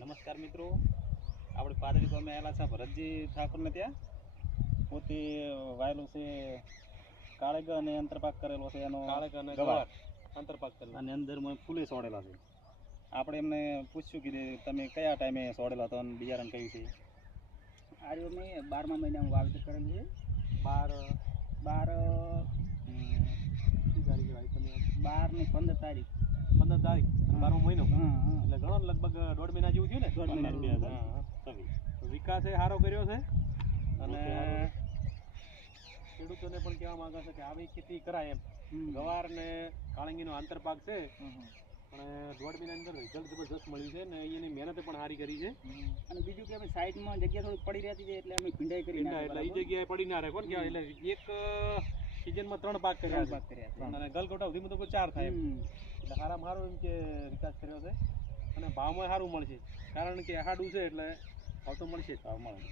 નમસ્કાર મિત્રો, આપણે પાદરી ગામે આવેલા છે ભરતજી ઠાકોરને ત્યાં. પોતે વાયેલું છે કાળેગ અને અંતરપાક કરેલો છે એનો કાળેગ અને ગવાર અંતરપાક કરેલો અને અંદર ફૂલે છોડેલા છે. આપણે એમને પૂછ્યું કે તમે કયા ટાઈમે છોડેલા હતા અને બિયારણ કયું છે? આ રહ્યું મેં 12મા મહિનામાં વાવેતર કરેલું છે. 12 ની 15 તારીખ 15 તારીખ 12મો મહિનો. હા એટલે ઘણો લગભગ 1.5 મહિના જેવું થયું ને. 1.5 મહિના. 2026. વિકાસ એ સારો કર્યો છે અને ખેડૂતોને પણ કહેવા માંગે છે કે આવી ખેતી કરાય એમ. ગવાર ને કાળંગીનો આંતરપાક છે અને 1.5 મહિનાની અંદર રિઝલ્ટ જબરદસ્ત મળ્યું છે ને એની મહેનત પણ સારી કરી છે. અને બીજું કે અમે સાઈડમાં જગ્યા થોડી પડી રહેતી છે એટલે અમે ભીંડાઈ કરી એટલે એ જગ્યાએ પડી ના રહે કોણ કહેવાય. એટલે એક સિઝનમાં 3 પાક કર્યા છે અને ગલગોટા સુધીમાં તો 4 થાય એમ. એટલે સારામાં સારો એમ કે વિકાસ કર્યો છે અને ભાવમાં સારું મળશે કારણ કે હાડું છે એટલે ભાવ તો મળશે જ. ભાવ મળે.